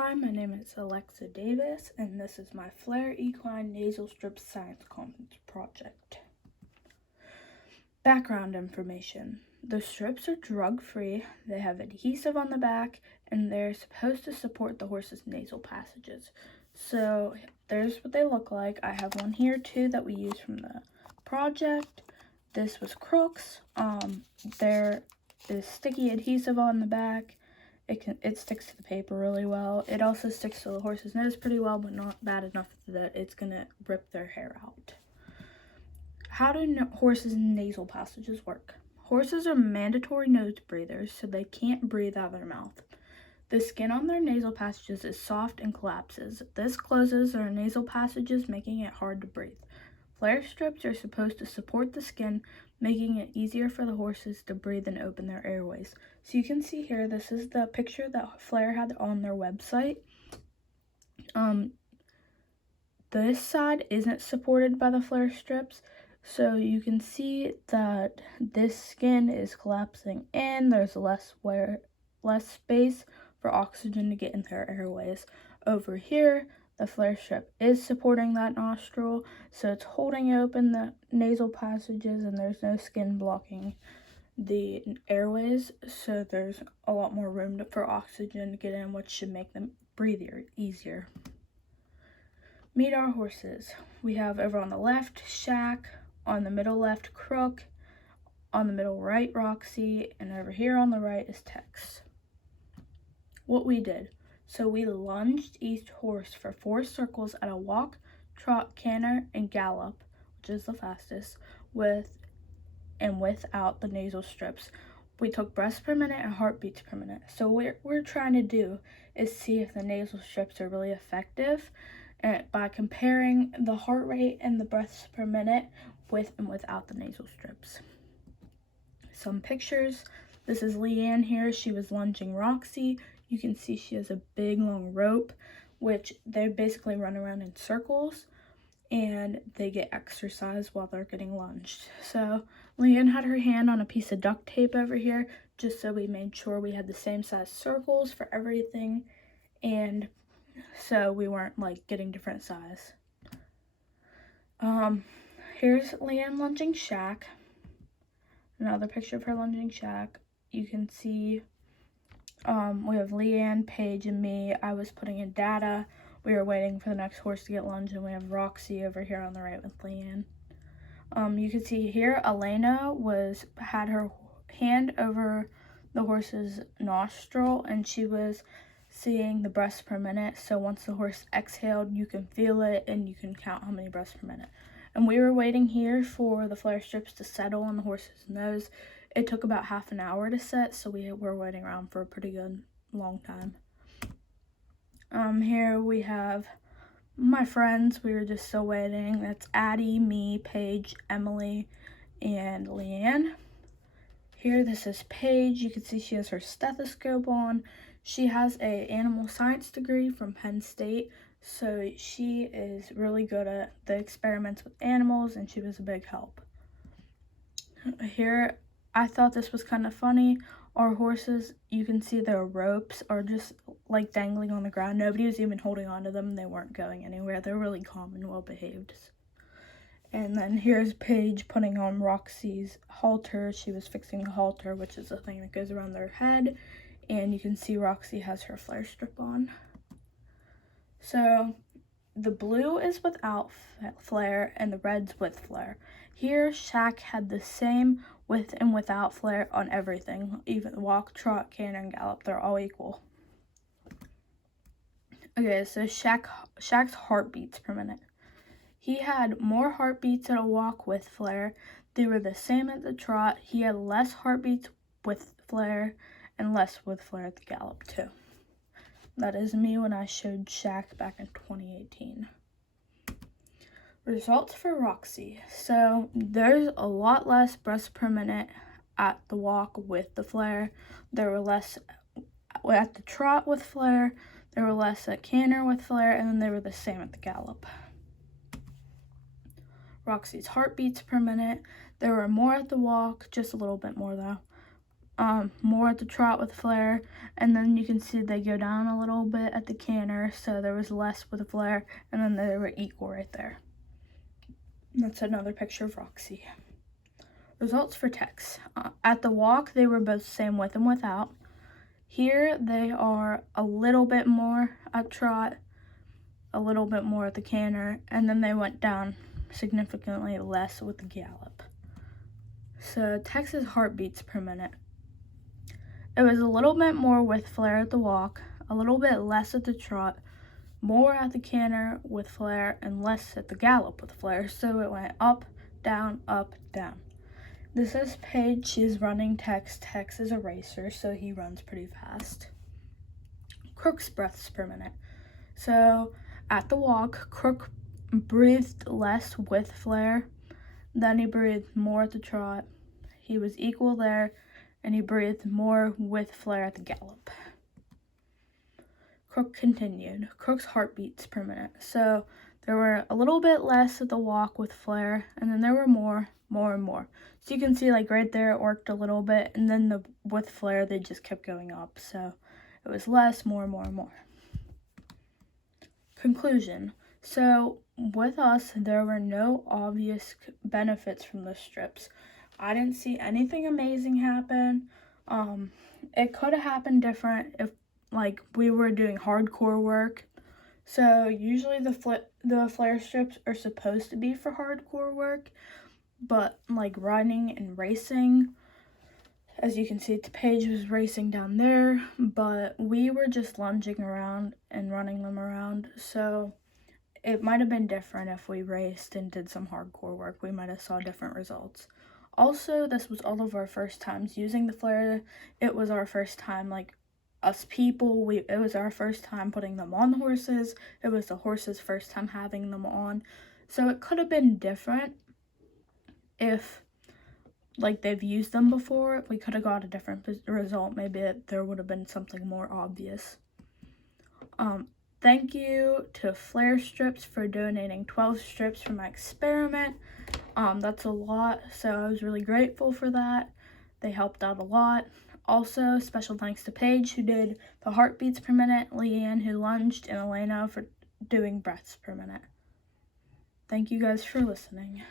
Hi, my name is Alexa Davis, and this is my Flair Equine Nasal Strips Science Conference project. Background information. The strips are drug-free, they have adhesive on the back, and they're supposed to support the horse's nasal passages. So there's what they look like. I have one here too that we used from the project. This was Crook's. There is sticky adhesive on the back. It sticks to the paper really well. It also sticks to the horse's nose pretty well, but not bad enough that it's gonna rip their hair out. How do horses' nasal passages work? Horses are mandatory nose breathers, so they can't breathe out of their mouth. The skin on their nasal passages is soft and collapses. This closes their nasal passages, making it hard to breathe. Flair strips are supposed to support the skin, making it easier for the horses to breathe and open their airways. So you can see here, this is the picture that Flair had on their website. This side isn't supported by the Flair strips, so you can see that this skin is collapsing in. There's less space for oxygen to get in their airways. Over here, the Flair strip is supporting that nostril, so it's holding open the nasal passages and there's no skin blocking the airways, so there's a lot more room for oxygen to get in, which should make them breathe easier. Meet our horses. We have over on the left, Shack, on the middle left, Crook, on the middle right, Roxy, and over here on the right is Tex. What we did. So we lunged each horse for 4 circles at a walk, trot, canter, and gallop, which is the fastest, with and without the nasal strips. We took breaths per minute and heartbeats per minute. So what we're trying to do is see if the nasal strips are really effective by comparing the heart rate and the breaths per minute with and without the nasal strips. Some pictures. This is Leanne here. She was lunging Roxy. You can see she has a big long rope, which they basically run around in circles, and they get exercise while they're getting lunged. So Leanne had her hand on a piece of duct tape over here, just so we made sure we had the same size circles for everything, and so we weren't like getting different size. Here's Leanne lunging Shack. Another picture of her lunging Shack. You can see we have Leanne, Paige, and me. I was putting in data. We were waiting for the next horse to get lunged, and we have Roxy over here on the right with Leanne. You can see here, Elena had her hand over the horse's nostril, and she was seeing the breaths per minute. So once the horse exhaled, you can feel it, and you can count how many breaths per minute. And we were waiting here for the Flair strips to settle on the horse's nose. It took about half an hour to set, so we were waiting around for a pretty good long time. Here we have my friends. We were just still waiting. That's Addie, me, Paige, Emily, and Leanne. Here, this is Paige. You can see she has her stethoscope on. She has an animal science degree from Penn State, so she is really good at the experiments with animals, and she was a big help. Here, I thought this was kind of funny. Our horses, you can see their ropes are just like dangling on the ground. Nobody was even holding on to them. They weren't going anywhere. They're really calm and well behaved. And then here's Paige putting on Roxy's halter. She was fixing the halter, which is the thing that goes around their head. And you can see Roxy has her Flair strip on. So the blue is without Flair and the red's with Flair. Here, Shack had the same with and without Flair on everything. Even walk, trot, canter, and gallop, they're all equal. Okay, so Shack's heartbeats per minute. He had more heartbeats at a walk with Flair. They were the same at the trot. He had less heartbeats with Flair and less with Flair at the gallop too. That is me when I showed Shack back in 2018. Results for Roxy. So there's a lot less breaths per minute at the walk with the Flair. There were less at the trot with Flair. There were less at canter with Flair, and then they were the same at the gallop. Roxy's heartbeats per minute. There were more at the walk, just a little bit more though. more at the trot with Flair, and then you can see they go down a little bit at the canter, so there was less with Flair, and then they were equal right there. That's another picture of Roxy. Results for Tex. At the walk, they were both the same with and without. Here, they are a little bit more at trot, a little bit more at the canter, and then they went down significantly less with the gallop. So, Tex's heartbeats per minute. It was a little bit more with Flair at the walk, a little bit less at the trot, more at the canter with Flair, and less at the gallop with Flair. So it went up, down, up, down. This is Paige. She's running Tex. Tex is a racer, so he runs pretty fast. Crook's breaths per minute. So at the walk, Crook breathed less with Flair. Then he breathed more at the trot. He was equal there, and he breathed more with Flair at the gallop. Crook continued. Crook's heartbeats per minute. So there were a little bit less at the walk with Flair, and then there were more and more. So you can see, like, right there it worked a little bit, and then with Flair they just kept going up. So it was less, more. Conclusion. So with us, there were no obvious benefits from the strips. I didn't see anything amazing happen. It could have happened different if, like, we were doing hardcore work. So usually the Flair strips are supposed to be for hardcore work, but like running and racing, as you can see, the Paige was racing down there, but we were just lunging around and running them around. So it might have been different if we raced and did some hardcore work. We might have saw different results. Also, this was all of our first times using the Flair. It was our first time, like, us people, it was our first time putting them on the horses. It was the horses' first time having them on. So it could have been different if, like, they've used them before. We could have got a different result. Maybe there would have been something more obvious. Thank you to Flair Strips for donating 12 strips for my experiment. That's a lot, so I was really grateful for that. They helped out a lot. Also, special thanks to Paige, who did the heartbeats per minute, Leanne, who lunged, and Elena for doing breaths per minute. Thank you guys for listening.